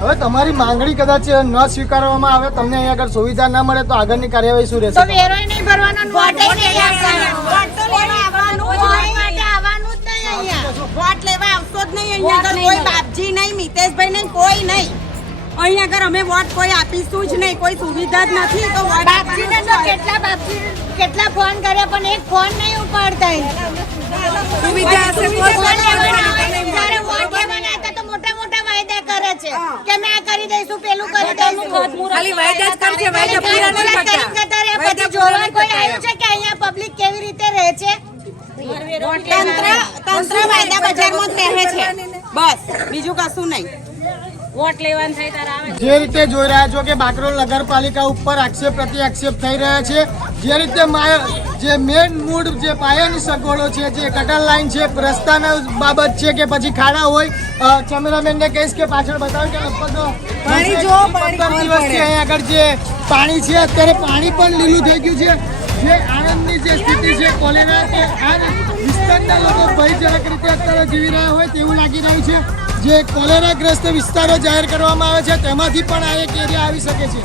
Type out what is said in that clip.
હવે તમારી માંગણી કદાચ ન સ્વીકારવામાં આવે તમને અહીંયા આગળ સુવિધા ના મળે તો આગળની કાર્યવાહી શું રહેશે? વેરોય નહીં ભરવાનો વોટ નહીં આપવાનો વોટ તો લેવા આવવાનું જ નહીં માટે આવવાનું જ નહીં અહીંયા. આવશો જ નહીં અહીંયા આગળ. કોઈ બાપજી નહીં મિતેશભાઈ નહીં કોઈ નહીં. અહીંયા આગળ અમે વોટ કોઈ આપીશું જ નહીં. કોઈ સુવિધા જ નથી તો વોટ બાપજીને તો કેટલા બાપજી કેટલા ફોન કર્યા પણ એક ફોન નહીં ઉપાડતા સુવિધા હશે તો જ વોટ વોટ લેવાના આપવાના. આવે, જ્યારે વોટ લેવાના હતા તો મોટા મોટા વાયદા કરે છે કે અમે દઈશું પેલું કરી દઈશું ખાલી વાયદા જ કરશે વાયદા પૂરા નહીં કરતા પછી જોવા કોઈ આવ્યું છે કે અહીંયા પબ્લિક કેવી રીતે રહે છે? તંત્ર તંત્ર વાયદા બજારમાં જ રહે છે. બસ બીજું કશું નહીં. જે રીતે જોઈ રહ્યા છો કે બાકરોલ નગરપાલિકા ઉપર આક્ષેપ પ્રતિ આક્ષેપ થઈ રહ્યા છે જે રીતે માય- જે મેન મૂળ જે પાયાની સગવડો છે જે કટર લાઈન છે રસ્તાના બાબત છે કે પછી ખાડા હોય કેમેરામેનને કહીશ કે પાછળ બતાવો કે લગભગ પાણી જો પંદર દિવસથી અહીં આગળ જે પાણી છે અત્યારે પાણી પણ લીલું થઈ ગયું છે. જે આણંદની જે સ્થિતિ છે કોલેરા કે આ વિસ્તારના લોકો ભયજનક રીતે અત્યારે જીવી રહ્યા હોય તેવું લાગી રહ્યું છે. જે કોલેરાગ્રસ્ત વિસ્તારો જાહેર કરવામાં આવે છે તેમાંથી પણ આ એક એરિયા આવી શકે છે.